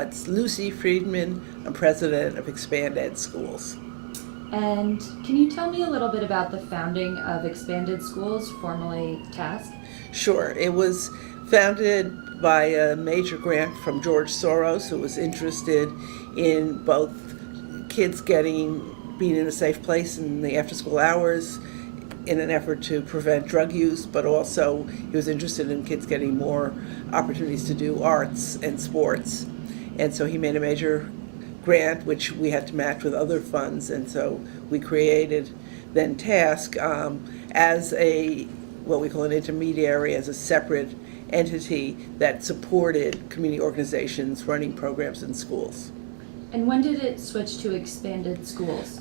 It's Lucy Friedman. I'm president of Expanded Schools. And can you tell me a little bit about the founding of Expanded Schools, formerly TASK? Sure, it was founded by a major grant from George Soros, who was interested in both kids being in a safe place in the after school hours in an effort to prevent drug use, but also he was interested in kids getting more opportunities to do arts and sports. And so he made a major grant, which we had to match with other funds, and so we created then Task as a what we call an intermediary, as a separate entity that supported community organizations running programs in schools. And when did it switch to Expanded Schools?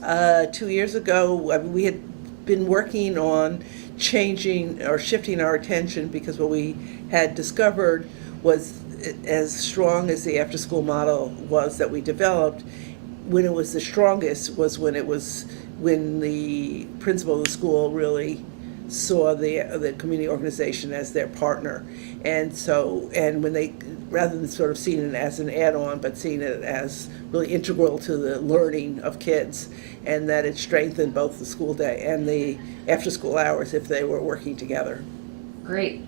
2 years ago, I mean, we had been working on changing or shifting our attention because what we had discovered was, as strong as the after school model was that we developed, when it was the strongest was when the principal of the school really saw the community organization as their partner. And when they, rather than sort of seeing it as an add-on, but seeing it as really integral to the learning of kids, and that it strengthened both the school day and the after school hours if they were working together. Great.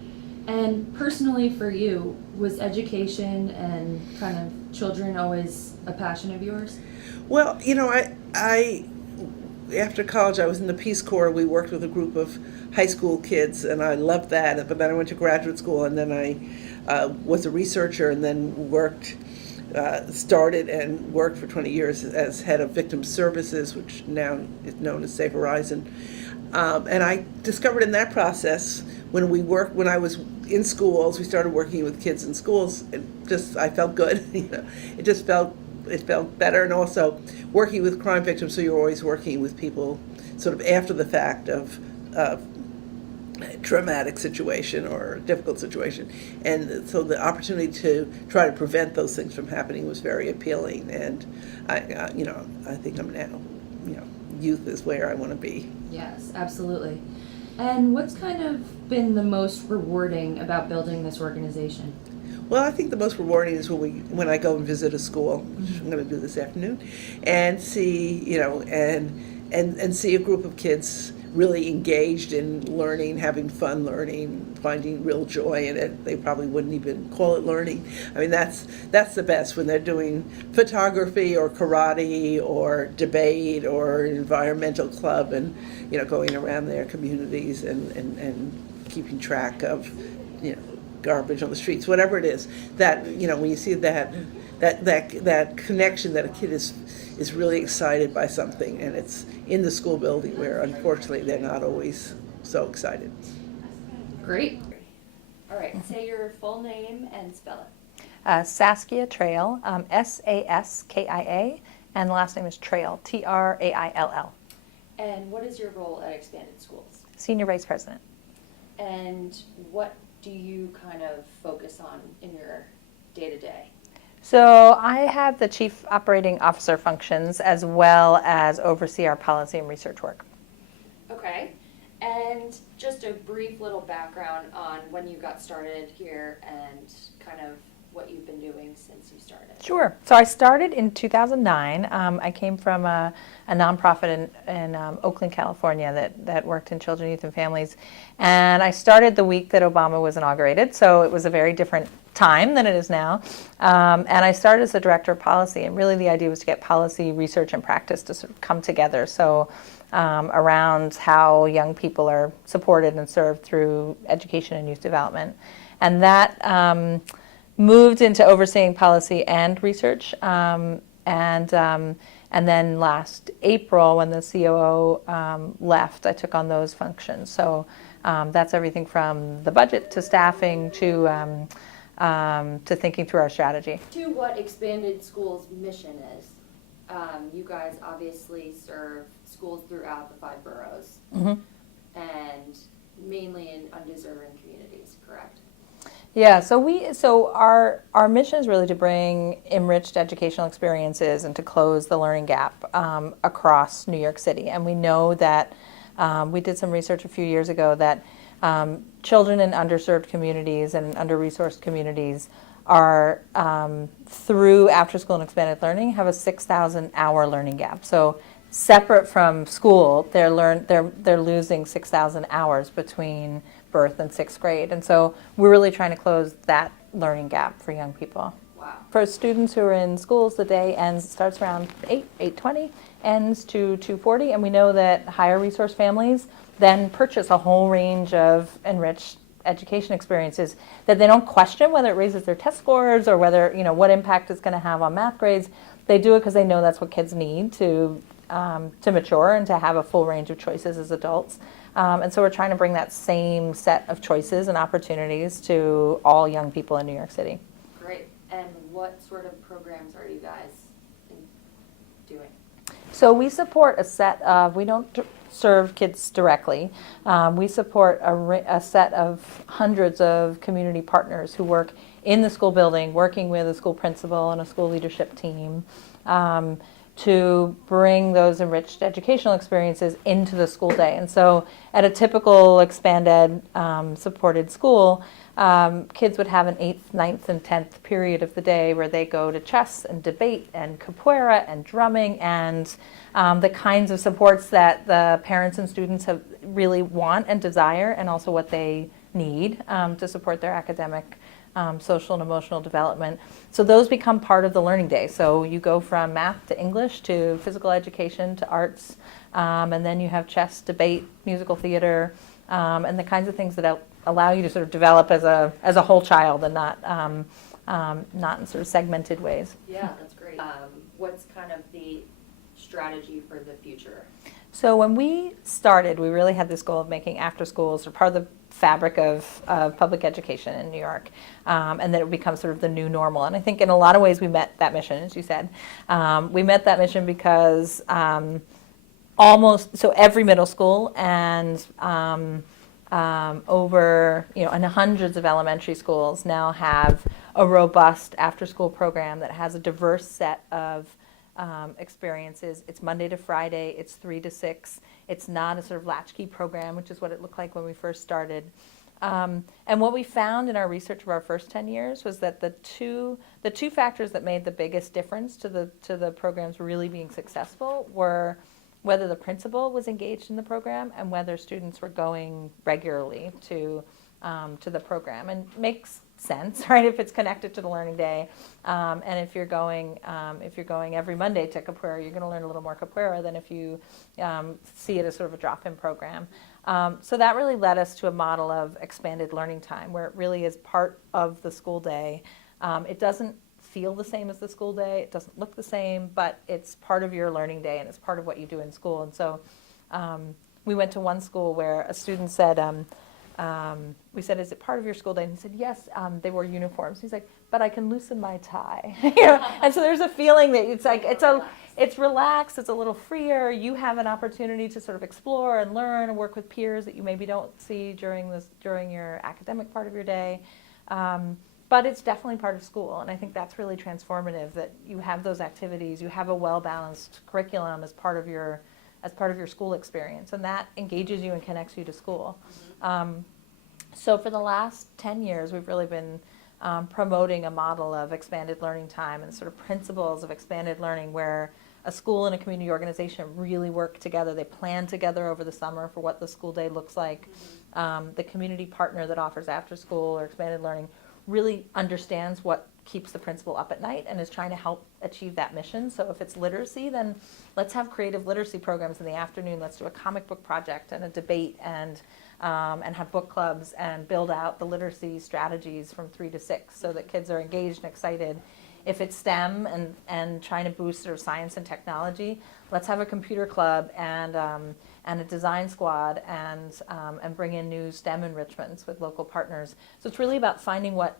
And personally for you, was education and kind of children always a passion of yours? Well, I after college, I was in the Peace Corps. We worked with a group of high school kids, and I loved that. But then I went to graduate school, and then I was a researcher, and then started and worked for 20 years as head of victim services, which now is known as Save Horizon. And I discovered in that process, when I was in schools, we started working with kids in schools. I felt good. It felt better, and also working with crime victims. So you're always working with people, sort of after the fact of a traumatic situation or a difficult situation, and so the opportunity to try to prevent those things from happening was very appealing. And I think I'm now, youth is where I want to be. Yes, absolutely. And what's kind of been the most rewarding about building this organization? Well, I think the most rewarding is when I go and visit a school, which I'm going to do this afternoon, and see and see a group of kids really engaged in learning, having fun learning, finding real joy in it. They probably wouldn't even call it learning. I mean, that's the best, when they're doing photography or karate or debate or an environmental club, and going around their communities and keeping track of garbage on the streets, whatever it is. That when you see that connection, that a kid is really excited by something, and it's in the school building, where unfortunately they're not always so excited. Great. All right, say your full name and spell it. Saskia Trail, Saskia, and the last name is Trail, Traill. And what is your role at Expanded Schools? Senior Vice President. And what do you kind of focus on in your day-to-day? So I have the Chief Operating Officer functions, as well as oversee our policy and research work. Okay. And just a brief little background on when you got started here and kind of what you've been doing since you started. Sure. So I started in 2009. I came from a nonprofit in Oakland, California that worked in children, youth, and families. And I started the week that Obama was inaugurated, so it was a very different time than it is now. And I started as the director of policy, and really the idea was to get policy, research, and practice to sort of come together. So around how young people are supported and served through education and youth development. And that moved into overseeing policy and research, and then last April, when the COO left, I took on those functions. So that's everything from the budget to staffing to thinking through our strategy. To what Expanded Schools' mission is. You guys obviously serve schools throughout the 5 boroughs, and mainly in undeserving communities, correct? Yeah, so our mission is really to bring enriched educational experiences and to close the learning gap across New York City. And we know that we did some research a few years ago that children in underserved communities and under-resourced communities are through after school and expanded learning have a 6,000 hour learning gap. So separate from school, they're losing 6,000 hours between birth and sixth grade. And so we're really trying to close that learning gap for young people. Wow. For students who are in schools, the day starts around 8:20, ends to 2:40, and we know that higher resource families then purchase a whole range of enriched education experiences that they don't question whether it raises their test scores or whether, what impact it's going to have on math grades. They do it because they know that's what kids need to mature and to have a full range of choices as adults. And so we're trying to bring that same set of choices and opportunities to all young people in New York City. Great. And what sort of programs are you guys doing? So we support a set of, we don't serve kids directly. We support a set of hundreds of community partners who work in the school building, working with a school principal and a school leadership team to bring those enriched educational experiences into the school day. And so at a typical expanded supported school, kids would have an 8th, 9th, and 10th period of the day where they go to chess and debate and capoeira and drumming and the kinds of supports that the parents and students have really want and desire, and also what they need to support their academic, social and emotional development. So those become part of the learning day. So you go from math to English to physical education to arts, and then you have chess, debate, musical theater, and the kinds of things that allow you to sort of develop as a whole child and not in sort of segmented ways. Yeah, that's great. What's kind of the strategy for the future? So when we started, we really had this goal of making after schools or part of the fabric of public education in New York, and that it would become sort of the new normal. And I think in a lot of ways we met that mission, as you said. We met that mission because every middle school and over, and hundreds of elementary schools now have a robust after-school program that has a diverse set of experiences. It's Monday to Friday. It's 3 to 6. It's not a sort of latchkey program, which is what it looked like when we first started. And what we found in our research of our first 10 years was that the two factors that made the biggest difference to the programs really being successful were whether the principal was engaged in the program and whether students were going regularly to the program. And makes sense, right? If it's connected to the learning day, and if you're going every Monday to capoeira, you're going to learn a little more capoeira than if you see it as sort of a drop-in program. So that really led us to a model of expanded learning time, where it really is part of the school day. It doesn't feel the same as the school day. It doesn't look the same, but it's part of your learning day and it's part of what you do in school. And so we went to one school where a student said, we said, "Is it part of your school day?" And he said, "Yes." They wore uniforms. He's like, "But I can loosen my tie." And so there's a feling that it's like it's relaxed. It's a little freer. You have an opportunity to sort of explore and learn and work with peers that you maybe don't see during your academic part of your day. But it's definitely part of school, and I think that's really transformative. That you have those activities, you have a well-balanced curriculum as part of your school experience, and that engages you and connects you to school. So for the last 10 years, we've really been promoting a model of expanded learning time and sort of principles of expanded learning where a school and a community organization really work together. They plan together over the summer for what the school day looks like. The community partner that offers after school or expanded learning really understands what keeps the principal up at night and is trying to help achieve that mission. So if it's literacy, then let's have creative literacy programs in the afternoon. Let's do a comic book project and a debate and have book clubs and build out the literacy strategies from 3 to 6 so that kids are engaged and excited. If it's STEM and trying to boost sort of science and technology, let's have a computer club and a design squad and bring in new STEM enrichments with local partners. So it's really about finding what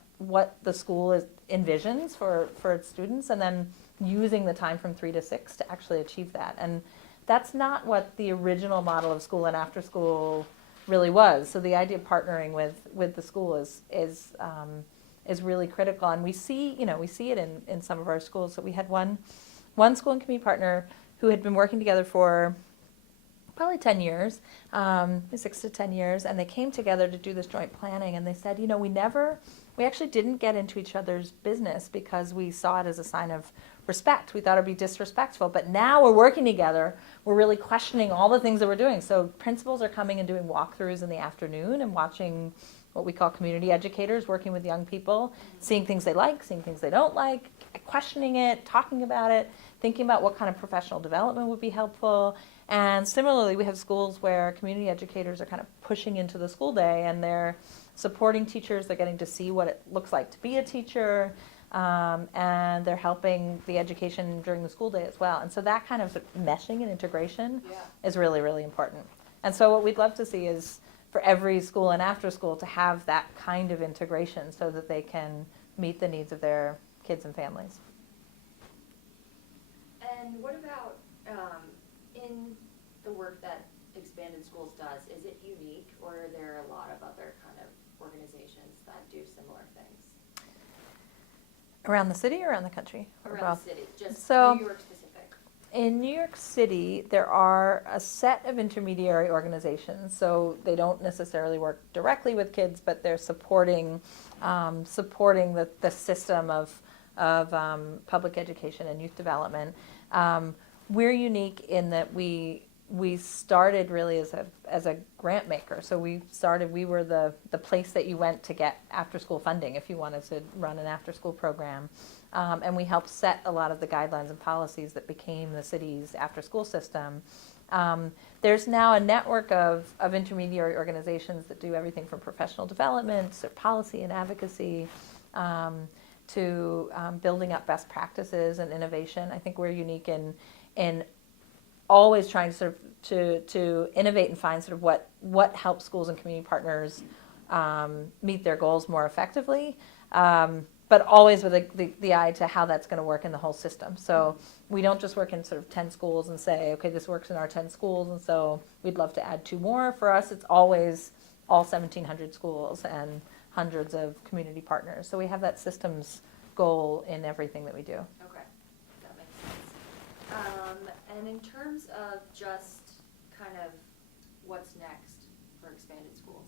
the school envisions for its students and then using the time from 3 to 6 to actually achieve that. And that's not what the original model of school and after school really was. So the idea of partnering with the school is really critical, and we see it in some of our schools. So we had one school and community partner who had been working together for probably 10 years, 6 to 10 years, and they came together to do this joint planning, and they said, we never we actually didn't get into each other's business because we saw it as a sign of respect. We thought it'd be disrespectful, but now we're working together. We're really questioning all the things that we're doing. So principals are coming and doing walkthroughs in the afternoon and watching what we call community educators, working with young people, seeing things they like, seeing things they don't like, questioning it, talking about it, thinking about what kind of professional development would be helpful. And similarly, we have schools where community educators are kind of pushing into the school day, and they're supporting teachers. They're getting to see what it looks like to be a teacher, and they're helping the education during the school day as well. And so that kind of meshing and integration is really, really important. And so what we'd love to see is for every school and after school to have that kind of integration so that they can meet the needs of their kids and families. And what about in the work that Expanded Schools does, is it unique, or are there a lot of other kind of organizations that do similar things? Around the city or around the country? Around the city, just So, New York specific. in New York City, there are a set of intermediary organizations. So they don't necessarily work directly with kids, but they're supporting the system of public education and youth development. We're unique in that we started really as a grant maker. So we were the place that you went to get after school funding if you wanted to run an after school program. And we helped set a lot of the guidelines and policies that became the city's after school system. There's now a network of intermediary organizations that do everything from professional development to policy and advocacy, to building up best practices and innovation. I think we're unique in always trying to innovate and find sort of what helps schools and community partners meet their goals more effectively, but always with the eye to how that's going to work in the whole system. So we don't just work in sort of 10 schools and say, okay, this works in our 10 schools, and so we'd love to add 2 more. For us, it's always all 1,700 schools and hundreds of community partners. So we have that systems goal in everything that we do. Okay, that makes sense. And in terms of just kind of what's next for Expanded Schools?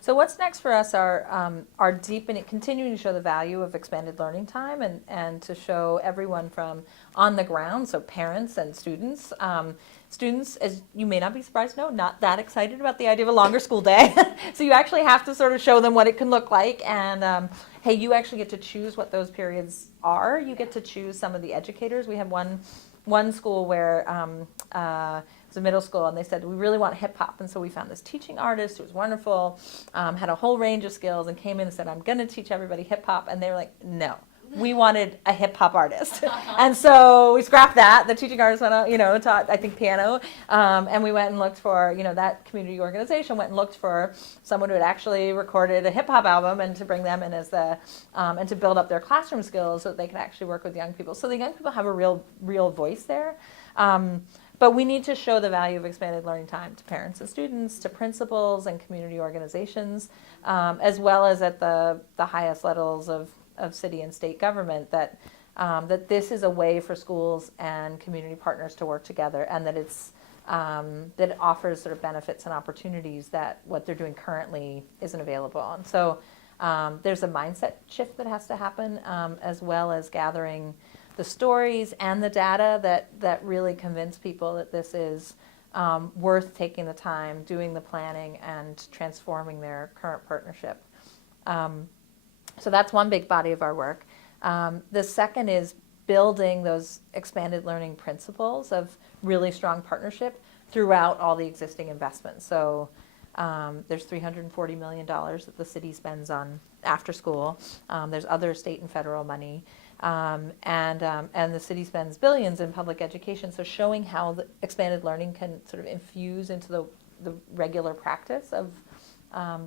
So what's next for us are deepening, continuing to show the value of expanded learning time and to show everyone from on the ground, so parents and students. Students, as you may not be surprised to know, not that excited about the idea of a longer school day. So you actually have to sort of show them what it can look like. And hey, you actually get to choose what those periods are. You get to choose some of the educators. We have one school where it was a middle school, and they said, we really want hip hop. And so we found this teaching artist who was wonderful, had a whole range of skills, and came in and said, I'm going to teach everybody hip hop. And they were like, no. We wanted a hip hop artist. And so we scrapped that. The teaching artist went out, taught, I think, piano. And we went and looked for, that community organization went and looked for someone who had actually recorded a hip hop album and to bring them in as and to build up their classroom skills so that they could actually work with young people. So the young people have a real voice there. But we need to show the value of expanded learning time to parents and students, to principals and community organizations, as well as at the highest levels of city and state government, that this is a way for schools and community partners to work together, and that that it offers sort of benefits and opportunities that what they're doing currently isn't available. And so there's a mindset shift that has to happen, as well as gathering the stories and the data that really convince people that this is worth taking the time, doing the planning, and transforming their current partnership. So that's one big body of our work. The second is building those expanded learning principles of really strong partnership throughout all the existing investments. So there's $340 million that the city spends on after school. There's other state and federal money. And the city spends billions in public education. So showing how the expanded learning can sort of infuse into the regular practice of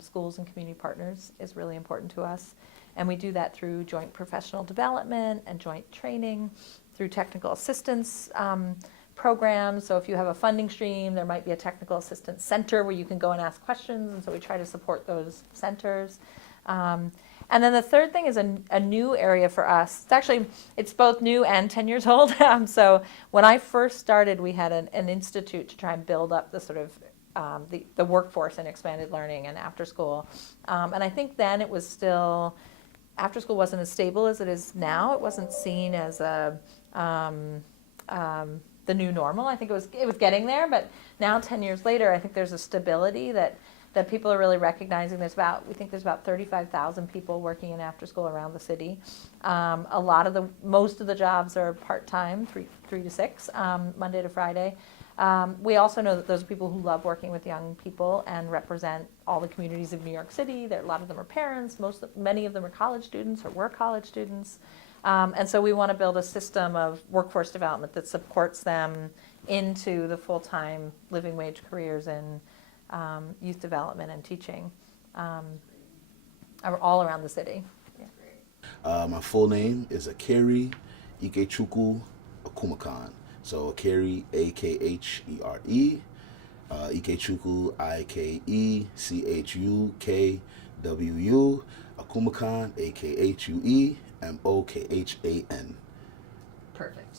schools and community partners is really important to us. And we do that through joint professional development and joint training, through technical assistance programs. So if you have a funding stream, there might be a technical assistance center where you can go and ask questions. And so we try to support those centers. And then the third thing is a new area for us. It's both new and 10 years old. So when I first started, we had an institute to try and build up the sort of the workforce in expanded learning and after school. And I think then it was still, after school wasn't as stable as it is now. It wasn't seen as the new normal. I think it was getting there, but now 10 years later, I think there's a stability that people are really recognizing. We think there's about 35,000 people working in after school around the city. Most of the jobs are part-time, 3 to 6, Monday to Friday. We also know that those are people who love working with young people and represent all the communities of New York City. A lot of them are parents. Many of them are college students or were college students. And so we want to build a system of workforce development that supports them into the full-time living wage careers in youth development and teaching all around the city. Yeah. My full name is Akeri Ikechukwu Akumakan. So Akeri, A-K-H-E-R-E, Ikechukwu, I-K-E-C-H-U-K-W-U, Akumakan, A-K-H-U-E-M-O-K-H-A-N. Perfect.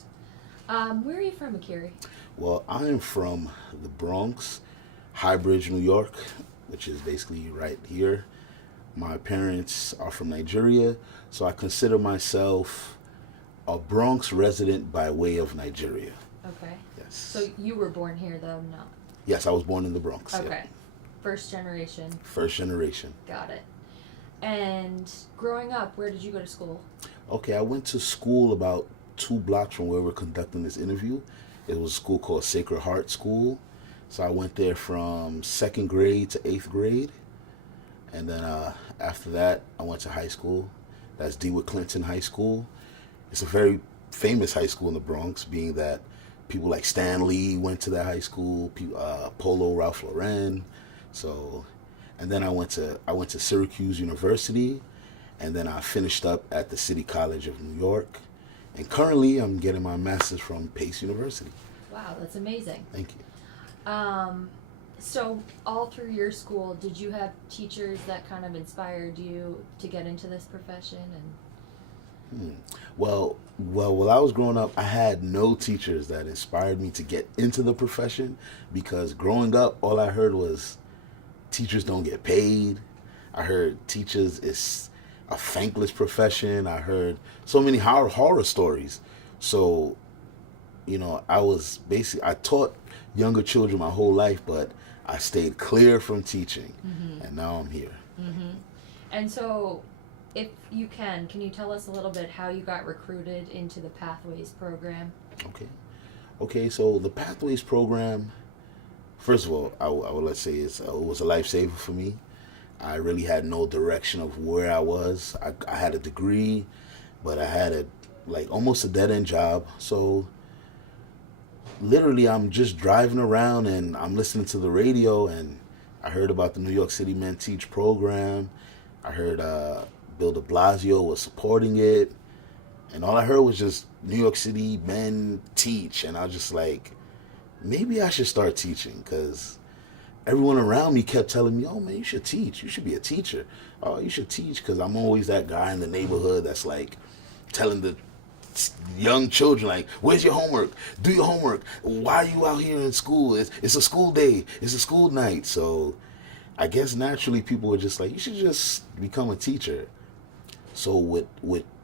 Where are you from, Akiri? Well, I am from the Bronx, High Bridge, New York, which is basically right here. My parents are from Nigeria, so I consider myself a Bronx resident by way of Nigeria. Okay. Yes. So you were born here, though, no? Yes, I was born in the Bronx. Okay. Yeah. First generation. First generation. Got it. And growing up, where did you go to school? Okay, I went to school about 2 blocks from where we're conducting this interview. It was a school called Sacred Heart School. So I went there from 2nd grade to 8th grade. And then after that, I went to high school. That's DeWitt Clinton High School. It's a very famous high school in the Bronx, being that people like Stan Lee went to that high school, Polo Ralph Lauren. So, and then I went to Syracuse University, and then I finished up at the City College of New York. And currently, I'm getting my master's from Pace University. Wow, that's amazing. Thank you. So all through your school, did you have teachers that kind of inspired you to get into this profession? And Well, while I was growing up, I had no teachers that inspired me to get into the profession, because growing up, all I heard was teachers don't get paid. I heard teachers is a thankless profession. I heard so many horror stories. So, I taught younger children my whole life, but I stayed clear from teaching, and now I'm here. And so, if you can you tell us a little bit how you got recruited into the Pathways program? Okay, so the Pathways program, first of all, I would let's say it was a lifesaver for me. I really had no direction of where I was. I had a degree, but I had almost a dead-end job. So literally, I'm just driving around and I'm listening to the radio, and I heard about the New York City Men Teach program. I heard Bill de Blasio was supporting it, and all I heard was just New York City Men Teach, and I was just like, maybe I should start teaching, because everyone around me kept telling me, oh man, you should teach, you should be a teacher, oh you should teach, because I'm always that guy in the neighborhood that's like telling the young children, like, where's your homework, do your homework, why are you out here in school, it's a school day, it's a school night. So I guess naturally people were just like, you should just become a teacher. So with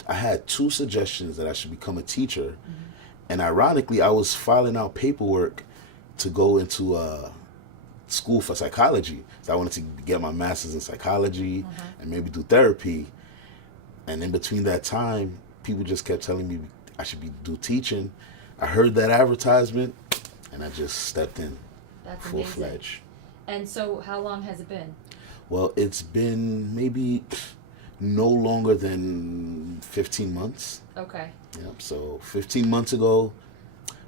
I had 2 suggestions that I should become a teacher, and ironically I was filing out paperwork to go into school for psychology. So I wanted to get my master's in psychology and maybe do therapy. And in between that time, people just kept telling me I should do teaching. I heard that advertisement, and I just stepped in. That's full-fledged. And so how long has it been? Well, it's been maybe no longer than 15 months. Okay. Yep. So 15 months ago,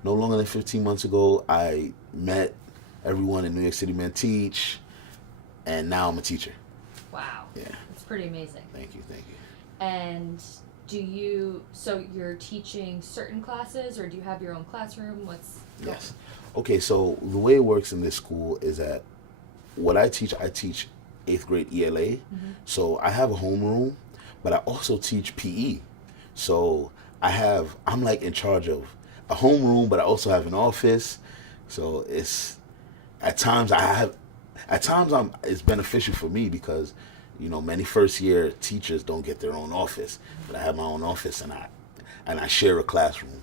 no longer than 15 months ago, I met everyone in New York City Men Teach, and now I'm a teacher. Wow. Yeah. That's pretty amazing. Thank you. And so you're teaching certain classes, or do you have your own classroom? Yes. Okay, so the way it works in this school is that what I teach 8th grade ELA. So I have a homeroom, but I also teach PE. So I'm like in charge of a homeroom, but I also have an office. So at times it's beneficial for me because, many first year teachers don't get their own office, but I have my own office and I share a classroom.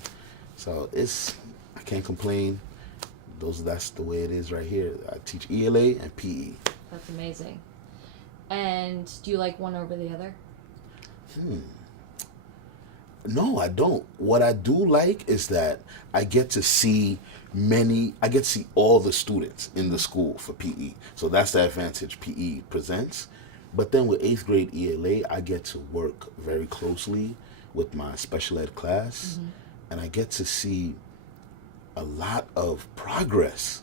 So I can't complain. That's the way it is right here. I teach ELA and PE. That's amazing. And do you like one over the other? No, I don't. What I do like is that I get to see all the students in the school for PE. So that's the advantage PE presents. But then with 8th grade ELA, I get to work very closely with my special ed class, and I get to see a lot of progress.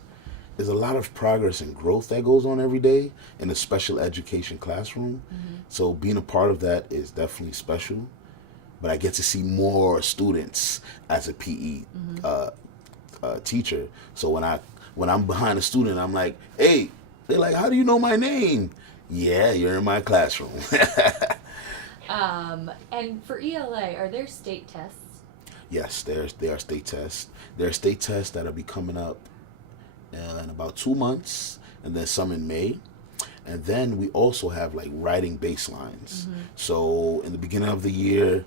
There's a lot of progress and growth that goes on every day in a special education classroom. So being a part of that is definitely special. But I get to see more students as a PE teacher. So when I'm behind a student, I'm like, hey, they're like, how do you know my name? Yeah, you're in my classroom. And for ELA, are there state tests? Yes, there are state tests. There are state tests that'll be coming up in about 2 months, and then some in May. And then we also have like writing baselines. So in the beginning of the year,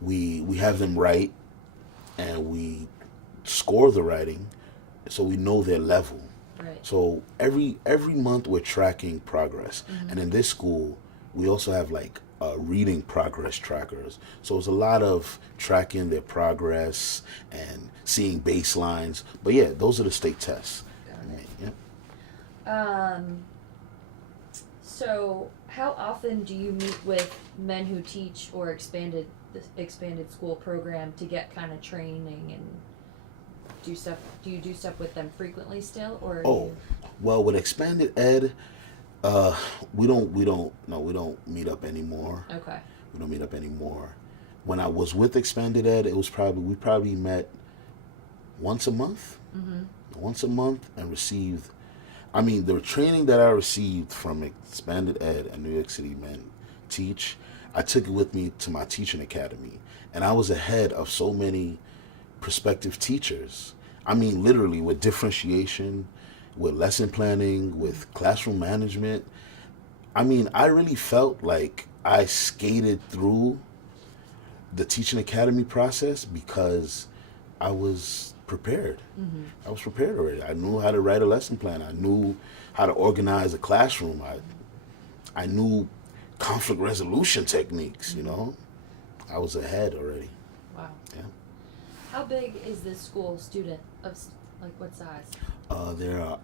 we have them write, and we score the writing, so we know their level. Right. So every month we're tracking progress, and in this school we also have like reading progress trackers. So it's a lot of tracking their progress and seeing baselines. But yeah, those are the state tests. Got it. So how often do you meet with men who teach or the expanded school program to get kind of training and do stuff? Do you do stuff with them frequently still, or? Well, with expanded ed, we don't meet up anymore. Okay. We don't meet up anymore. When I was with expanded ed, we probably met once a month. Once a month, and received. I mean, the training that I received from expanded ed and New York City Men Teach, I took it with me to my teaching academy, and I was ahead of so many prospective teachers. I mean, literally with differentiation, with lesson planning, with classroom management. I mean, I really felt like I skated through the teaching academy process because I was prepared. I was prepared already. I knew how to write a lesson plan. I knew how to organize a classroom. I knew conflict resolution techniques, I was ahead already. Wow. Yeah. How big is this school student of, like, what size? There are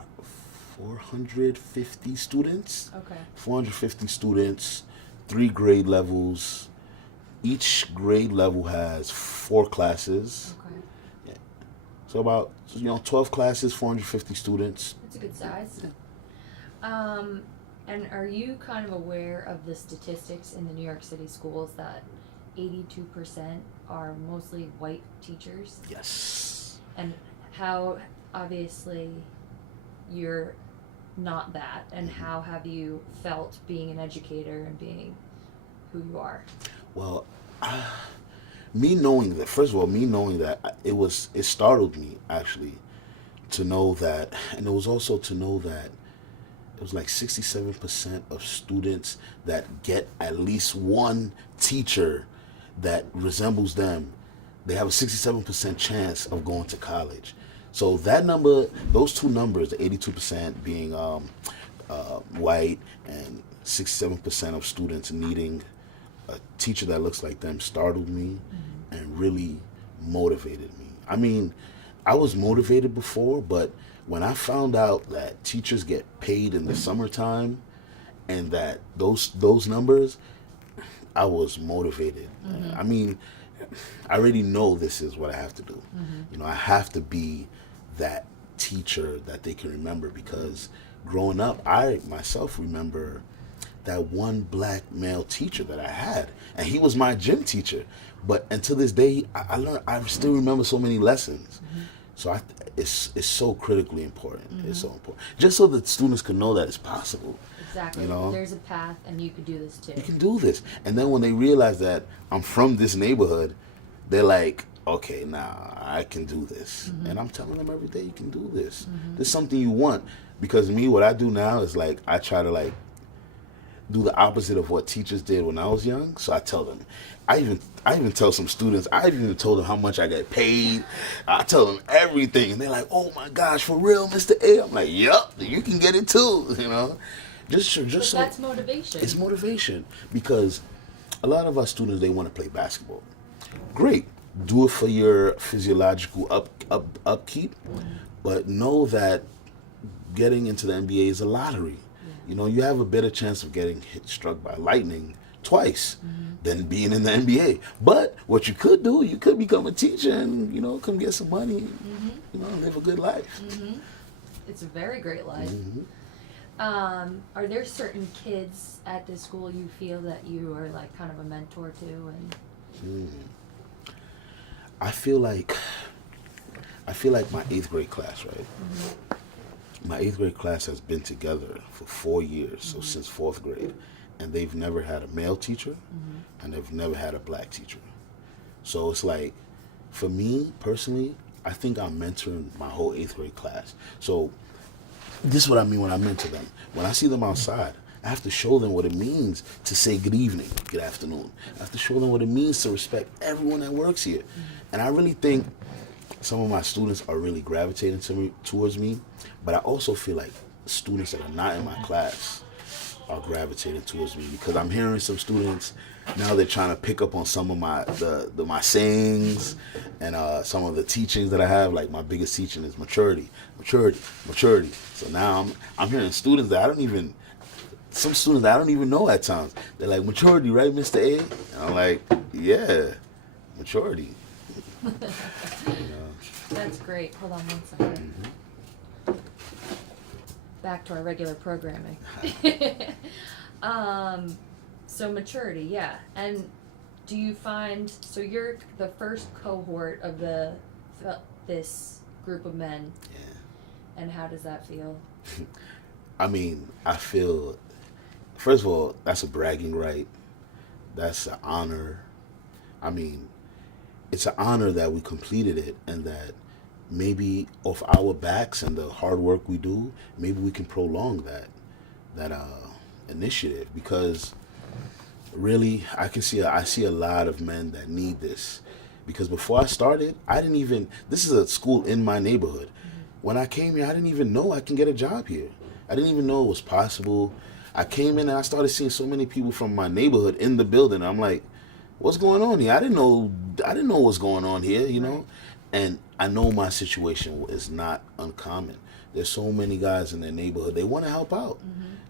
450 students. Okay. 450 students, 3 grade levels. Each grade level has 4 classes. Okay. Yeah. So about 12 classes, 450 students. That's a good size. And are you kind of aware of the statistics in the New York City schools that 82% are mostly white teachers? Yes. And how, obviously, you're not that, and how have you felt being an educator and being who you are? Well, me knowing that, it startled me actually to know that, and it was also to know that it was like 67% of students that get at least one teacher that resembles them, they have a 67% chance of going to college. So that number, those two numbers, the 82% being white and 67% of students needing a teacher that looks like them, startled me and really motivated me. I mean, I was motivated before, but when I found out that teachers get paid in the summertime and that those numbers, I was motivated. I mean, I already know this is what I have to do. I have to be that teacher that they can remember, because growing up, I myself remember that one black male teacher that I had, and he was my gym teacher. But until this day, I still remember so many lessons. So it's so critically important. It's so important, just so that students can know that it's possible. Exactly. There's a path, and you can do this too. You can do this. And then when they realize that I'm from this neighborhood, they're like, okay, I can do this. And I'm telling them every day, you can do this. This is something you want. Because me, what I do now is like I try to like do the opposite of what teachers did when I was young. So I tell them, I even tell some students, I even told them how much I get paid. I tell them everything, and they're like, "Oh my gosh, for real, Mr. A?" I'm like, "Yup, you can get it too." You know, just But so that's motivation. it's motivation, because a lot of our students, they want to play basketball. Great, do it for your physiological upkeep, but know that getting into the NBA is a lottery. You know, you have a better chance of getting struck by lightning twice than being in the NBA. But what you could do, you could become a teacher and, you know, come get some money, you know, live a good life. It's a very great life. Are there certain kids at this school you feel that you are like kind of a mentor to? And I feel like my 8th grade class, right? My 8th grade class has been together for 4 years, so since 4th grade, and they've never had a male teacher, and they've never had a black teacher. So it's like, for me personally, I think I'm mentoring my whole 8th grade class. So this is what I mean when I mentor them. When I see them outside, I have to show them what it means to say good evening, good afternoon. I have to show them what it means to respect everyone that works here. And I really think some of my students are really gravitating towards me, but I also feel like students that are not in my class are gravitating towards me, because I'm hearing some students now, they're trying to pick up on some of my my sayings and some of the teachings that I have. Like my biggest teaching is maturity. So now I'm hearing students that some students that I don't even know at times. They're like, "Maturity, right, Mr. A?" And I'm like, "Yeah, maturity." that's great. Hold on one second. Back to our regular programming. So maturity, yeah. And do you find, so you're the first cohort of this group of men, and how does that feel? I mean, I feel, first of all, that's a bragging right. That's an honor. I mean, it's an honor that we completed it, and that maybe off our backs and the hard work we do, maybe we can prolong that initiative, because really I see a lot of men that need this. Because before I started, this is a school in my neighborhood. When I came here, I didn't even know I can get a job here. I didn't even know it was possible. I came in and I started seeing so many people from my neighborhood in the building. I'm like, what's going on here? I didn't know what's going on here, you know? And I know my situation is not uncommon. There's so many guys in their neighborhood, they want to help out.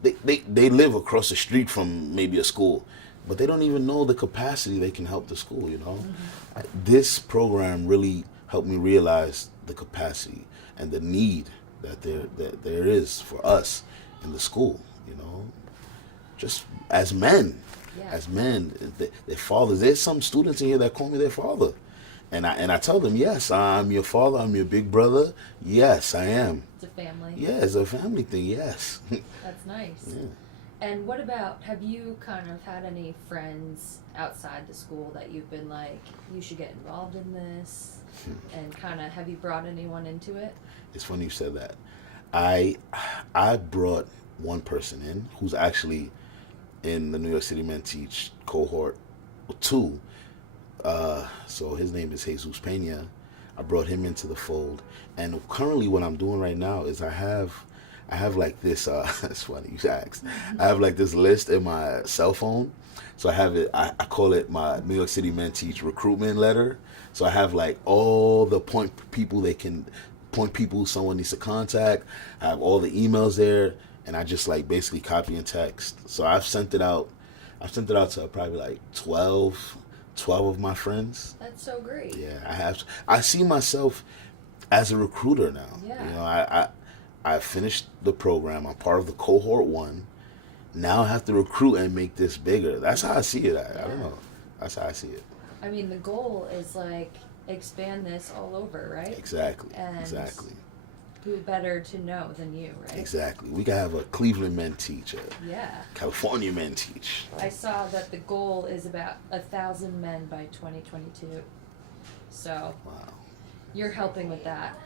They live across the street from maybe a school, but they don't even know the capacity they can help the school, you know? This program really helped me realize the capacity and the need that there is for us in the school, you know? Just as men, their fathers. There's some students in here that call me their father. And I tell them, yes, I'm your father, I'm your big brother. Yes, I am. It's a family. Yeah, it's a family thing, yes. That's nice. Yeah. And what about, have you kind of had any friends outside the school that you've been like, you should get involved in this? And kind of, have you brought anyone into it? It's funny you said that. I brought one person in who's actually in the New York City Men Teach cohort 2. So his name is Jesus Pena. I brought him into the fold. And currently what I'm doing right now is I have like this, it's funny you asked. I have like this list in my cell phone. So I have it, I call it my New York City Men Teach recruitment letter. So I have like all the point people someone needs to contact. I have all the emails there, and I just like basically copy and text. So I've sent it out to probably like 12 of my friends. That's so great. Yeah, I see myself as a recruiter now. Yeah. You know, I finished the program. I'm part of the cohort 1. Now I have to recruit and make this bigger. That's how I see it. I don't know. That's how I see it. I mean, the goal is like expand this all over, right? Exactly. And Exactly. who better to know than you, right? Exactly. We can have a Cleveland Men Teach, Yeah. California Men Teach. I saw that the goal is about 1,000 men by 2022. So Wow. you're helping with that.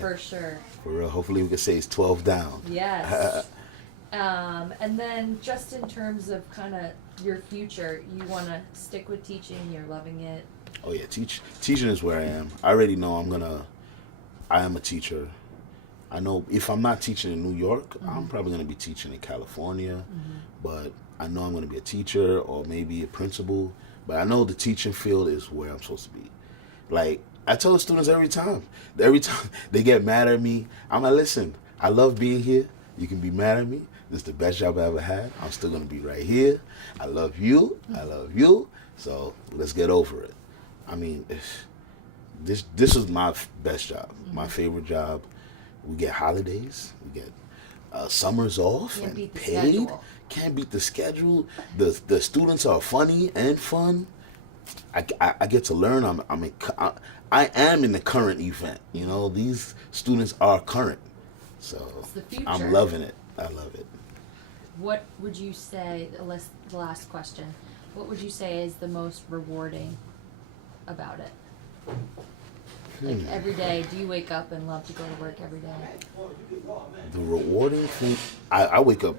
For sure. For real. Hopefully we can say it's 12 down. Yes. And then just in terms of kind of your future, you want to stick with teaching, you're loving it. Oh yeah, teaching is where I am. I already know I am a teacher. I know if I'm not teaching in New York, I'm probably gonna be teaching in California, but I know I'm gonna be a teacher or maybe a principal. But I know the teaching field is where I'm supposed to be. Like, I tell the students every time they get mad at me, I'm like, listen, I love being here. You can be mad at me. This is the best job I ever had. I'm still gonna be right here. I love you. I love you. So let's get over it. I mean, this is my best job, my favorite job. We get holidays, we get summers off Can't and beat the paid. schedule. Can't beat the schedule. The students are funny and fun. I get to learn. I am in the current event. You know, these students are current, so It's the future. I'm loving it. I love it. What would you say, the last question, what would you say is the most rewarding about it? Like every day, do you wake up and love to go to work every day? The rewarding thing, I wake up.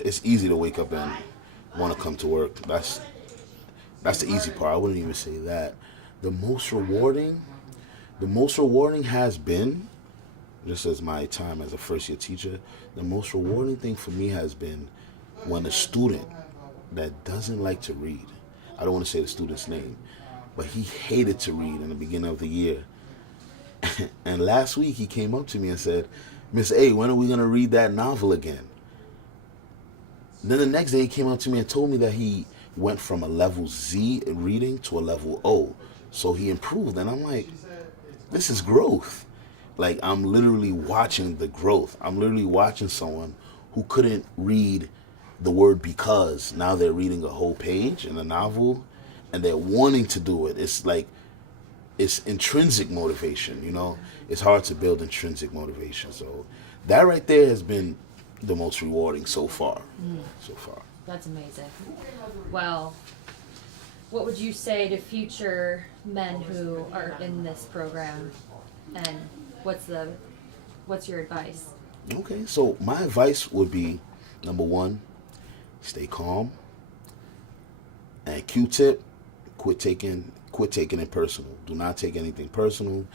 It's easy to wake up and want to come to work. That's the easy part. I wouldn't even say that. The most rewarding has been, just as my time as a first year teacher, the most rewarding thing for me has been when a student that doesn't like to read, I don't want to say the student's name, but he hated to read in the beginning of the year. And last week he came up to me and said, Miss A, when are we going to read that novel again? Then the next day he came up to me and told me that he went from a level Z in reading to a level O. So he improved. And I'm like, this is growth. Like, I'm literally watching the growth. I'm literally watching someone who couldn't read the word because. Now they're reading a whole page in a novel and they're wanting to do it. It's like, it's intrinsic motivation, you know? It's hard to build intrinsic motivation. So that right there has been the most rewarding so far. So far. That's amazing. Well, what would you say to future men who are in this program, and what's your advice? Okay, so my advice would be, number one, stay calm. And Q-tip, quit taking it personal. Do not take anything personal.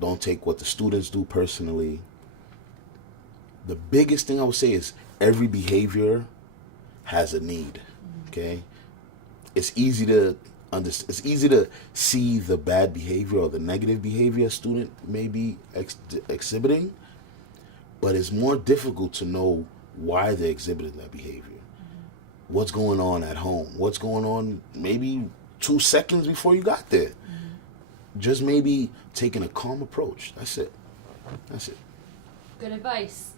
Don't take what the students do personally. The biggest thing I would say is every behavior has a need. Okay? It's easy to understand. It's easy to see the bad behavior or the negative behavior a student may be exhibiting, but it's more difficult to know why they're exhibiting that behavior. What's going on at home? What's going on maybe 2 seconds before you got there? Just maybe taking a calm approach. That's it. Good advice.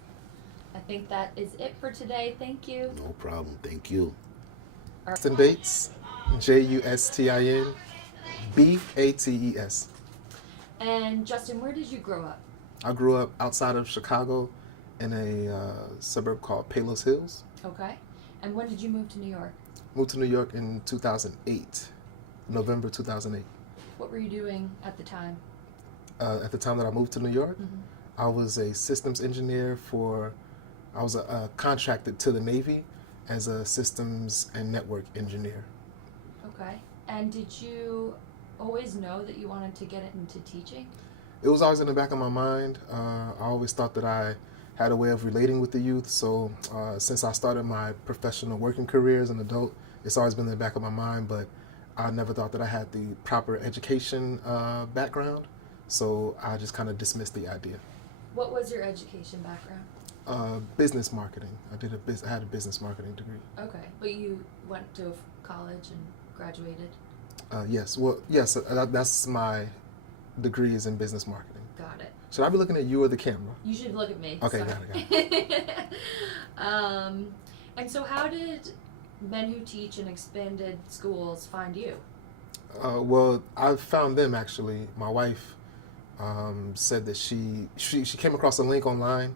I think that is it for today. Thank you. No problem. Thank you. Justin Bates, Justin Bates. And Justin, where did you grow up? I grew up outside of Chicago in a suburb called Palos Hills. Okay. And when did you move to New York? Moved to New York in 2008, November 2008. What were you doing at the time? At the time that I moved to New York, I was a systems engineer I was contracted to the Navy as a systems and network engineer. Okay. And did you always know that you wanted to get into teaching? It was always in the back of my mind. I always thought that I had a way of relating with the youth. So since I started my professional working career as an adult, it's always been in the back of my mind, but I never thought that I had the proper education background. So I just kind of dismissed the idea. What was your education background? Business marketing. I had a business marketing degree. Okay. But you went to college and graduated? Yes. Well, yes, that's my degree is in business marketing. Got it. Should I be looking at you or the camera? You should look at me. Okay, Sorry. got it. And so how did Men Who Teach in Expanded Schools find you? Well, I found them actually. My wife said that she came across a link online.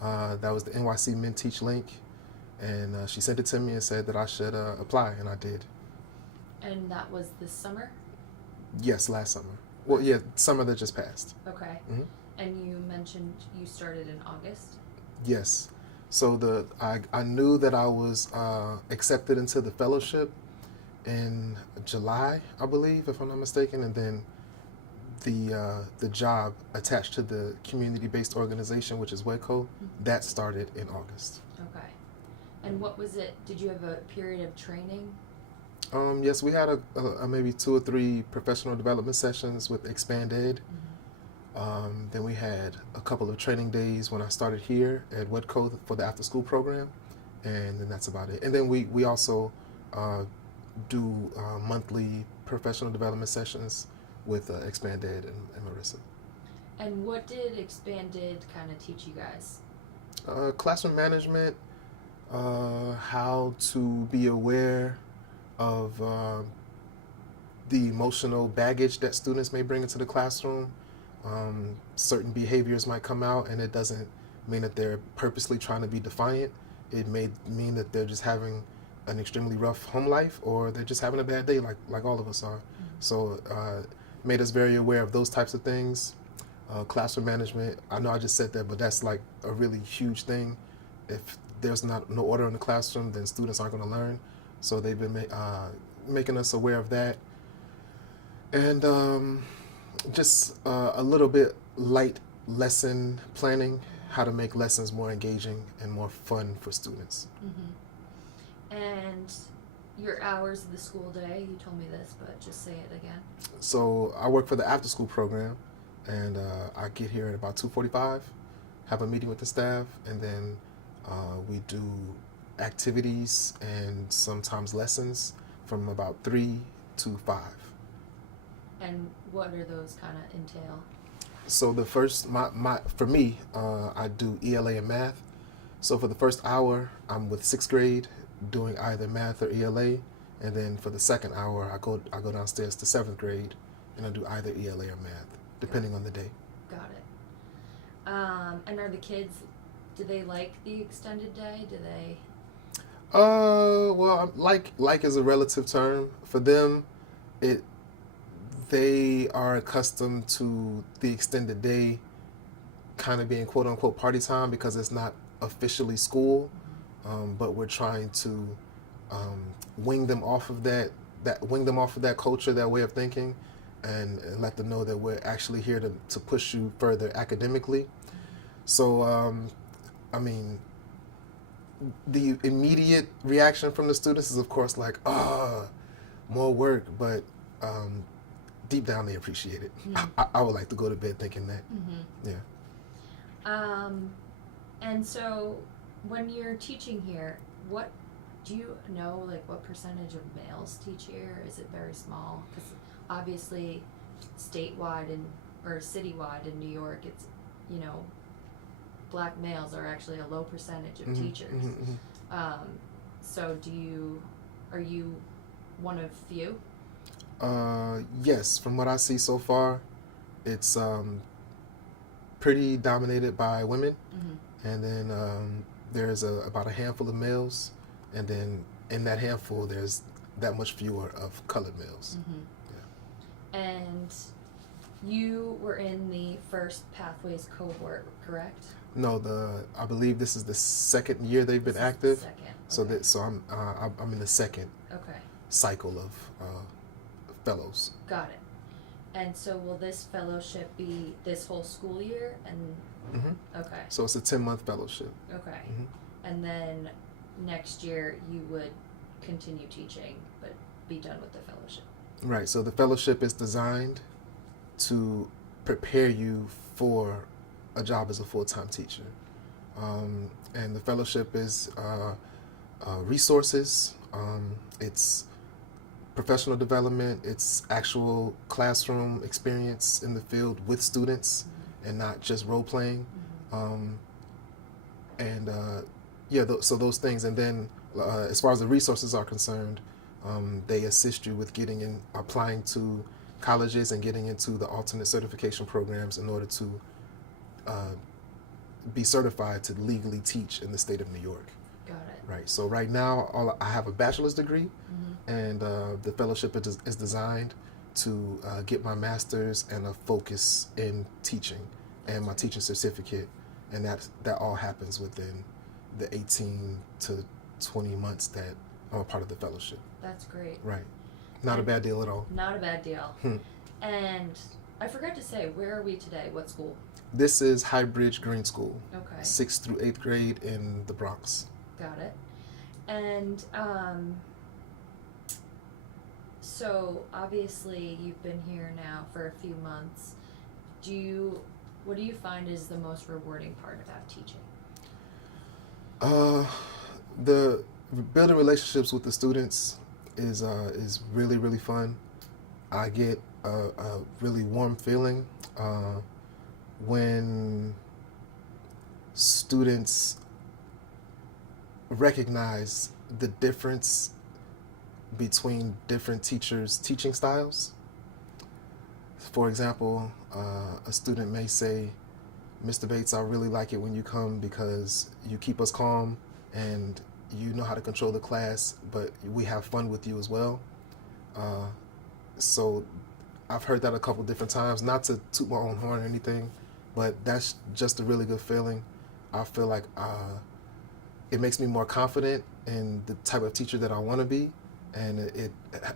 That was the NYC Men Teach link. And she sent it to me and said that I should apply, and I did. And that was this summer? Yes, last summer. Well, yeah, summer that just passed. Okay. Mhm. And you mentioned you started in August. Yes. So I knew that I was accepted into the fellowship in July, I believe, if I'm not mistaken, and then the job attached to the community-based organization, which is WECO, that started in August. Okay. And what was it? Did you have a period of training? Yes, we had a maybe 2 or 3 professional development sessions with ExpandEd. Then we had a couple of training days when I started here at WECO for the after-school program, and then that's about it. And then we also do monthly professional development sessions with ExpandEd and Marissa. And what did Expanded kind of teach you guys? Classroom management, how to be aware of the emotional baggage that students may bring into the classroom. Certain behaviors might come out, and it doesn't mean that they're purposely trying to be defiant. It may mean that they're just having an extremely rough home life, or they're just having a bad day, like all of us are. So made us very aware of those types of things. Classroom management, I know I just said that, but that's like a really huge thing. If there's no order in the classroom, then students aren't going to learn. So they've been making us aware of that. And just a little bit light lesson planning, how to make lessons more engaging and more fun for students. And your hours of the school day, you told me this, but just say it again. So I work for the after school program, and I get here at about 2:45, have a meeting with the staff, and then we do activities and sometimes lessons from about 3 to 5. And what are those kind of entail? So the first, for me, I do ELA and math. So for the first hour, I'm with 6th grade doing either math or ELA, and then for the second hour, I go downstairs to 7th grade, and I do either ELA or math, depending on the day. Got it. And are the kids, do they like the extended day? Do they? Well, like is a relative term. For them, they are accustomed to the extended day kind of being quote unquote party time because it's not officially school, but we're trying to wing them off of that culture, that way of thinking, and let them know that we're actually here to push you further academically. So, I mean, the immediate reaction from the students is, of course, like, more work, but deep down they appreciate it. I would like to go to bed thinking that. Yeah. And so when you're teaching here, what do you know, like what percentage of males teach here? Is it very small? Because obviously statewide or citywide in New York, it's, black males are actually a low percentage of teachers. So are you one of few? Yes, from what I see so far, it's pretty dominated by women, and then there's about a handful of males, and then in that handful there's that much fewer of colored males. Yeah. And you were in the first Pathways cohort, correct? No, I believe this is the second year they've been active. Second. So I'm in the second cycle of fellows. Got it. And so will this fellowship be this whole school year? And okay. So it's a 10-month fellowship. Okay. And then next year you would continue teaching, but be done with the fellowship. Right. So the fellowship is designed to prepare you for a job as a full-time teacher, and the fellowship is resources. It's professional development. It's actual classroom experience in the field with students, and not just role playing. So those things. And then as far as the resources are concerned, they assist you with applying to colleges and getting into the alternate certification programs in order to be certified to legally teach in the state of New York. Got it. Right. So right now, I have a bachelor's degree, and the fellowship is designed to get my master's and a focus in teaching and my teaching certificate, and that all happens within the 18 to 20 months that I'm a part of the fellowship. That's great. Right. Not a bad deal at all. Not a bad deal. And I forgot to say, where are we today? What school? This is High Bridge Green School, Okay, 6th through 8th grade in the Bronx. got it. And so obviously you've been here now for a few months. What do you find is the most rewarding part about teaching? The building relationships with the students is really, really fun. I get a really warm feeling when students recognize the difference between different teachers' teaching styles. For example, a student may say, "Mr. Bates, I really like it when you come because you keep us calm and you know how to control the class, but we have fun with you as well." So I've heard that a couple different times, not to toot my own horn or anything, but that's just a really good feeling. I feel like it makes me more confident in the type of teacher that I want to be, and it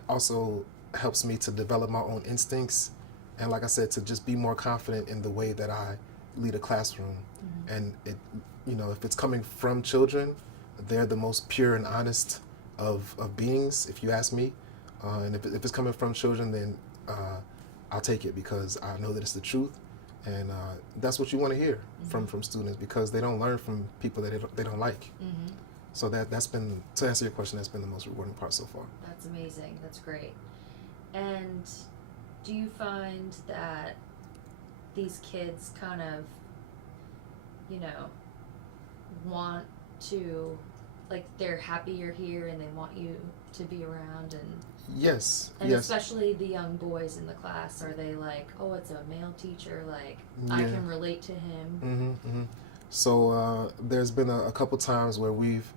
also helps me to develop my own instincts, and like I said, to just be more confident in the way that I lead a classroom. And if it's coming from children, they're the most pure and honest of beings, if you ask me. And if it's coming from children, then I'll take it because I know that it's the truth, and that's what you want to hear from students, because they don't learn from people that they don't like. So that's been, to answer your question, that's been the most rewarding part so far. That's amazing. That's great. And do you find that these kids kind of, want to, like, they're happy you're here and they want you to be around, and Yes. especially the young boys in the class, are they like, oh, it's a male teacher, like, I Yeah. can relate to him? So there's been a couple times where we've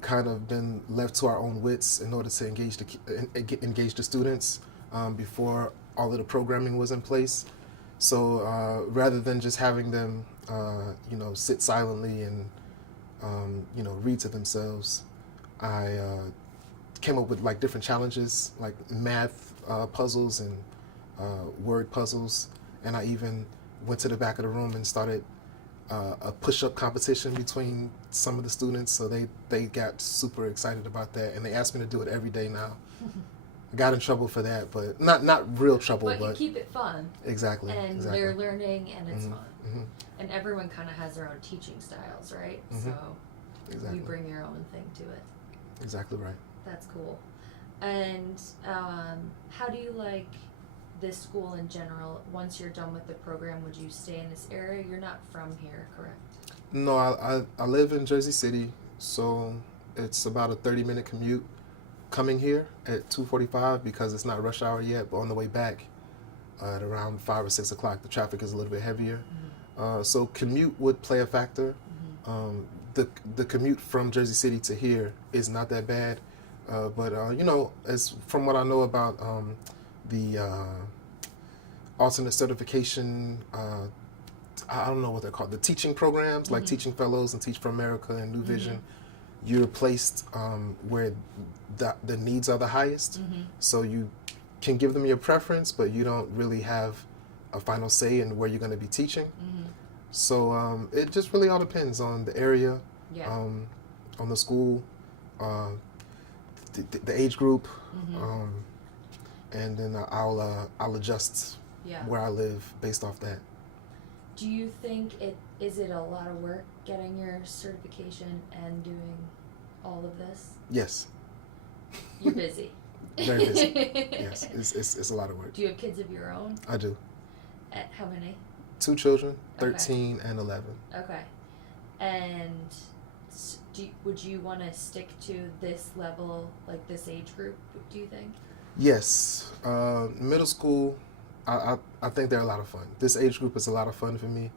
kind of been left to our own wits in order to engage the students before all of the programming was in place. So rather than just having them, sit silently and read to themselves, I came up with like different challenges, like math puzzles and word puzzles, and I even went to the back of the room and started a push-up competition between some of the students. So they got super excited about that, and they asked me to do it every day now. I got in trouble for that, but not real trouble. But you keep it fun. Exactly. And exactly. they're learning, and it's fun. Mm-hmm. And everyone kind of has their own teaching styles, right? So Exactly. you bring your own thing to it. Exactly right. That's cool. And how do you like this school in general? Once you're done with the program, would you stay in this area? You're not from here, correct? No, I live in Jersey City, so it's about a 30-minute commute coming here at 2:45 because it's not rush hour yet, but on the way back at around 5 or 6 o'clock, the traffic is a little bit heavier. So commute would play a factor. The commute from Jersey City to here is not that bad, but as from what I know about the alternate certification, I don't know what they're called, the teaching programs, like Teaching Fellows and Teach for America and New Vision, you're placed where the needs are the highest. So you can give them your preference, but you don't really have a final say in where you're going to be teaching. So it just really all depends on the area, on the school, the age group, and then I'll adjust where I live based off that. Do you think is it a lot of work getting your certification and doing all of this? Yes. You're busy. Very busy. Yes, it's a lot of work. Do you have kids of your own? I do. At how many? 2 children, Okay. 13 and 11. Okay. And would you want to stick to this level, like this age group, do you think? Yes. Middle school, I think they're a lot of fun. This age group is a lot of fun for me.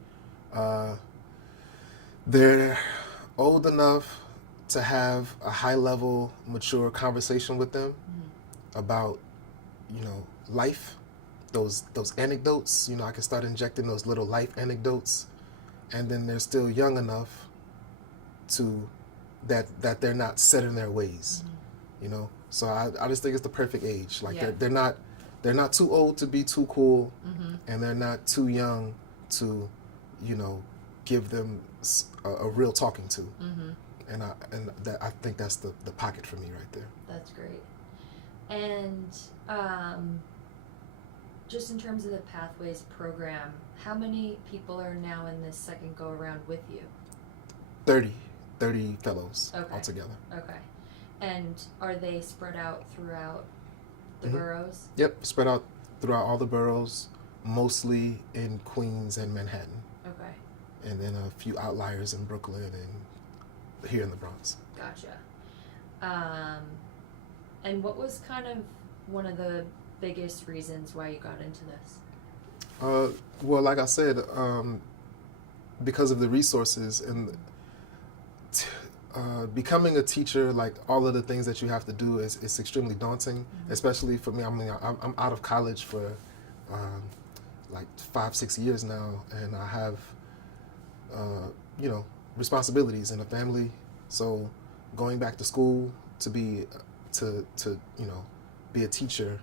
They're old enough to have a high-level, mature conversation with them about, life those anecdotes. You know, I can start injecting those little life anecdotes, and then they're still young enough to that they're not set in their ways. You know, so I just think it's the perfect age. Like Yeah. they're not too old to be too cool, and they're not too young to, you know, give them a real talking to. And I think that's the pocket for me right there. That's great. And just in terms of the Pathways program, how many people are now in this second go around with you? 30 fellows Okay. altogether. Okay. And are they spread out throughout the Mhm. boroughs? Yep, spread out throughout all the boroughs, mostly in Queens and Manhattan, Okay. and then a few outliers in Brooklyn and here in the Bronx. Gotcha. And what was kind of one of the biggest reasons why you got into this? Well, like I said, because of the resources and becoming a teacher, like all of the things that you have to do is extremely daunting, especially for me. I mean, I'm out of college for like 5-6 years now, and I have, you know, responsibilities and a family. So going back to school to be, to you know, be a teacher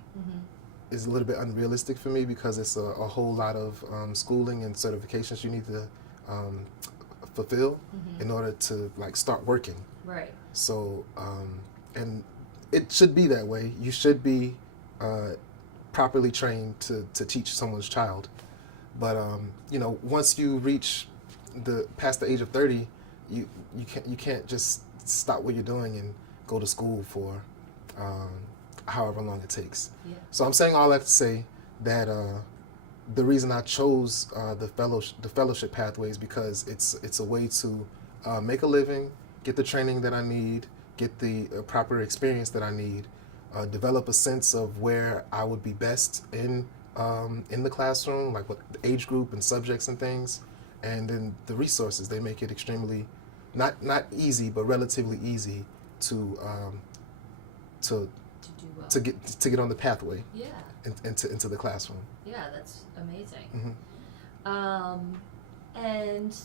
is a little bit unrealistic for me because it's a whole lot of schooling and certifications you need to fulfill in order to like start working. Right. So and it should be that way. You should be properly trained to teach someone's child. But you know, once you reach past the age of 30, you can't just stop what you're doing and go to school for however long it takes. Yeah. So I'm saying all that to say that the reason I chose the fellowship pathways because it's a way to make a living, get the training that I need, get the proper experience that I need, develop a sense of where I would be best in the classroom, like what the age group and subjects and things, and then the resources. They make it extremely not easy, but relatively easy to To do well. to get on the pathway Yeah. into the classroom. Yeah, that's amazing. And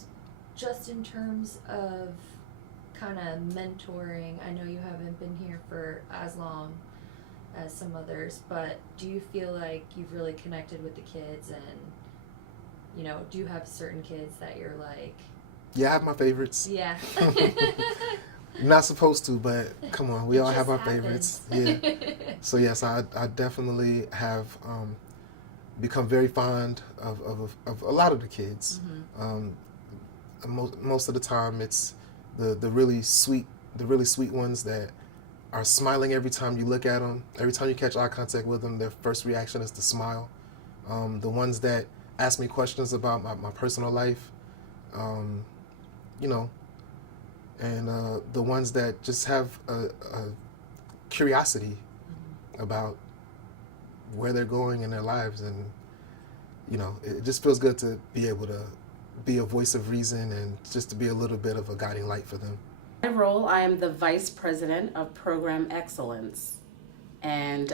just in terms of kind of mentoring, I know you haven't been here for as long as some others, but do you feel like you've really connected with the kids, and you know, do you have certain kids that you're like, Yeah, I have my favorites. yeah. Not supposed to, but come on, we It all have just our favorites. Yeah. So yes, I definitely have become very fond of a lot of the kids. Most of the time, it's the really sweet ones that are smiling every time you look at them. Every time you catch eye contact with them, their first reaction is to smile. The ones that ask me questions about my personal life, you know, and the ones that just have a curiosity about where they're going in their lives, and you know, it just feels good to be able to be a voice of reason and just to be a little bit of a guiding light for them. My role, I am the Vice President of Program Excellence. And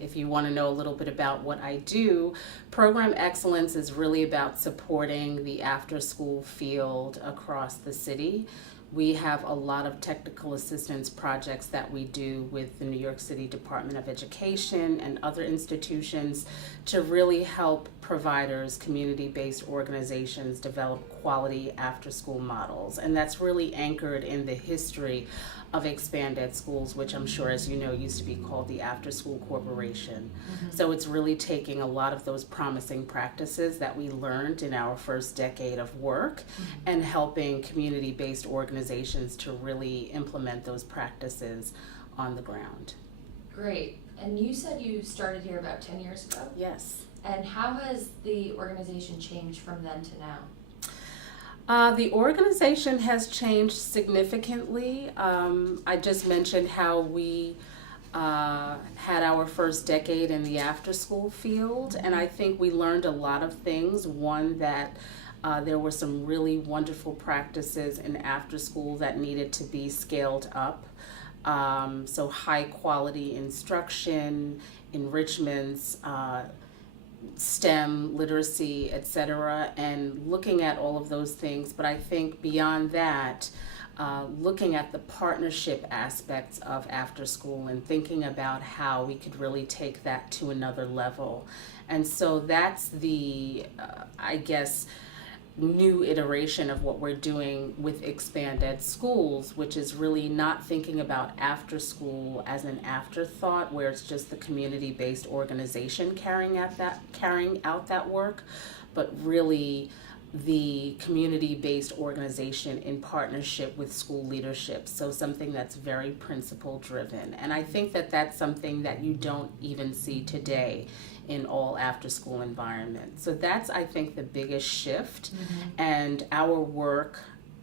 if you want to know a little bit about what I do, Program Excellence is really about supporting the after-school field across the city. We have a lot of technical assistance projects that we do with the New York City Department of Education and other institutions to really help providers, community-based organizations develop quality after-school models. And that's really anchored in the history of Expanded Schools, which I'm sure, as you know, used to be called the After School Corporation. So it's really taking a lot of those promising practices that we learned in our first decade of work and helping community-based organizations to really implement those practices on the ground. Great. And you said you started here about 10 years ago? Yes. And how has the organization changed from then to now? The organization has changed significantly. I just mentioned how we had our first decade in the after-school field, and I think we learned a lot of things. One, that there were some really wonderful practices in after-school that needed to be scaled up. So high-quality instruction, enrichments, STEM, literacy, etc., and looking at all of those things. But I think beyond that, looking at the partnership aspects of after school and thinking about how we could really take that to another level. And so that's the, I guess, new iteration of what we're doing with Expanded Schools, which is really not thinking about after school as an afterthought where it's just the community-based organization carrying out that work, but really the community-based organization in partnership with school leadership. So something that's very principle driven. And I think that that's something that you don't even see today in all after school environments. So that's, I think, the biggest shift. And our work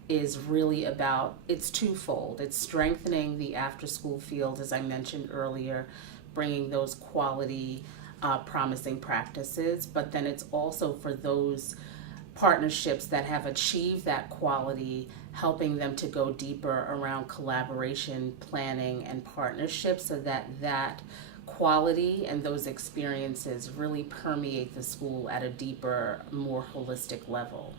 is really about, it's twofold. It's strengthening the after school field, as I mentioned earlier, bringing those quality, promising practices, but then it's also for those partnerships that have achieved that quality, helping them to go deeper around collaboration, planning, and partnership so that that quality and those experiences really permeate the school at a deeper, more holistic level.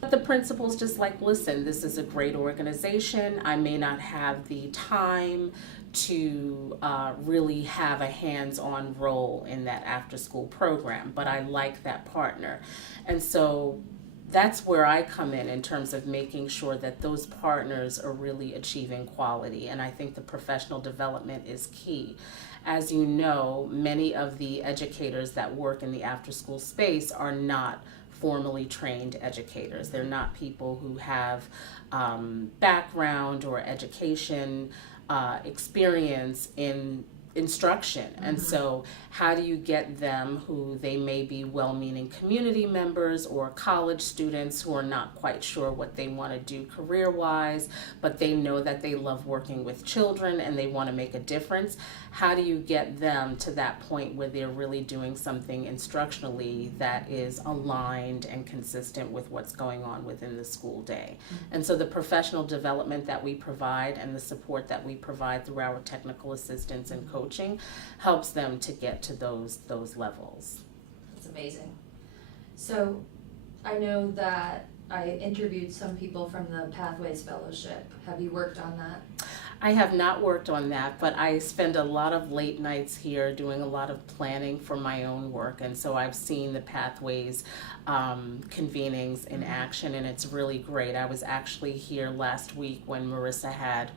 But the principal's just like, listen, this is a great organization. I may not have the time to really have a hands-on role in that after-school program, but I like that partner. And so that's where I come in terms of making sure that those partners are really achieving quality. And I think the professional development is key. As you know, many of the educators that work in the after-school space are not formally trained educators. They're not people who have background or education experience in instruction. And so how do you get them, who they may be well-meaning community members or college students who are not quite sure what they want to do career-wise, but they know that they love working with children and they want to make a difference? How do you get them to that point where they're really doing something instructionally that is aligned and consistent with what's going on within the school day? And so the professional development that we provide and the support that we provide through our technical assistance and coaching helps them to get to those levels. That's amazing. So I know that I interviewed some people from the Pathways Fellowship. Have you worked on that? I have not worked on that, but I spend a lot of late nights here doing a lot of planning for my own work, and so I've seen the Pathways convenings in action, and it's really great. I was actually here last week when Marissa had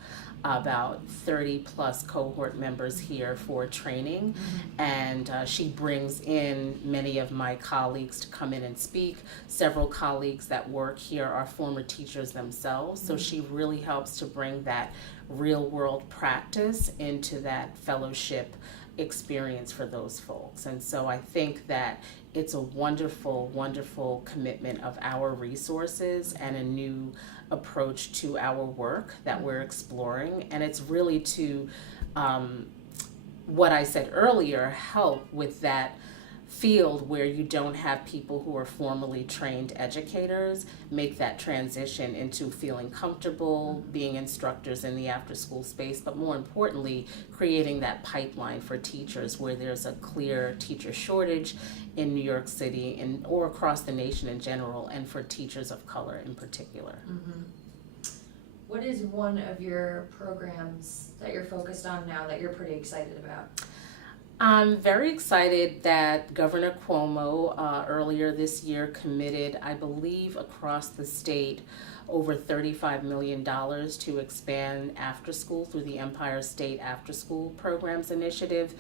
about 30 plus cohort members here for training, and she brings in many of my colleagues to come in and speak. Several colleagues that work here are former teachers themselves, so she really helps to bring that real world practice into that fellowship experience for those folks. And so I think that it's a wonderful, wonderful commitment of our resources and a new approach to our work that we're exploring. And it's really to, what I said earlier, help with that field where you don't have people who are formally trained educators make that transition into feeling comfortable being instructors in the after school space, but more importantly, creating that pipeline for teachers where there's a clear teacher shortage in New York City and or across the nation in general, and for teachers of color in particular. What is one of your programs that you're focused on now that you're pretty excited about? I'm very excited that Governor Cuomo earlier this year committed, I believe, across the state over $35 million to expand after school through the Empire State After School Programs Initiative.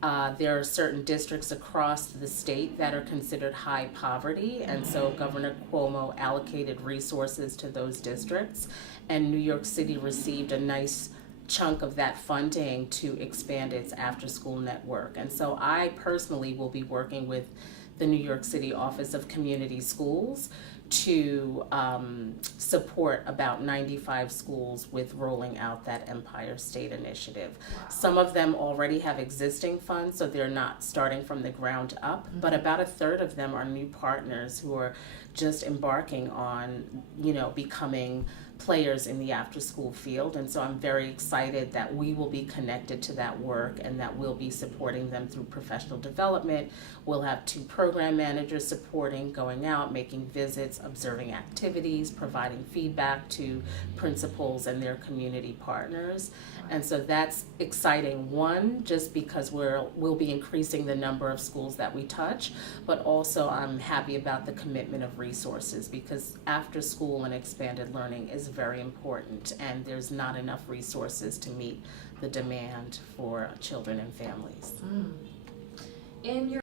There are certain districts across the state that are considered high poverty, and so Governor Cuomo allocated resources to those districts, and New York City received a nice chunk of that funding to expand its after-school network. And so I personally will be working with the New York City Office of Community Schools to support about 95 schools with rolling out that Empire State Initiative. Wow. Some of them already have existing funds, so they're not starting from the ground up, but about a third of them are new partners who are just embarking on, becoming players in the after school field, and so I'm very excited that we will be connected to that work and that we'll be supporting them through professional development. We'll have 2 program managers supporting, going out, making visits, observing activities, providing feedback to principals and their community partners. And so that's exciting, one, just because we'll be increasing the number of schools that we touch, but also I'm happy about the commitment of resources, because after school and expanded learning is very important, and there's not enough resources to meet the demand for children and families. In your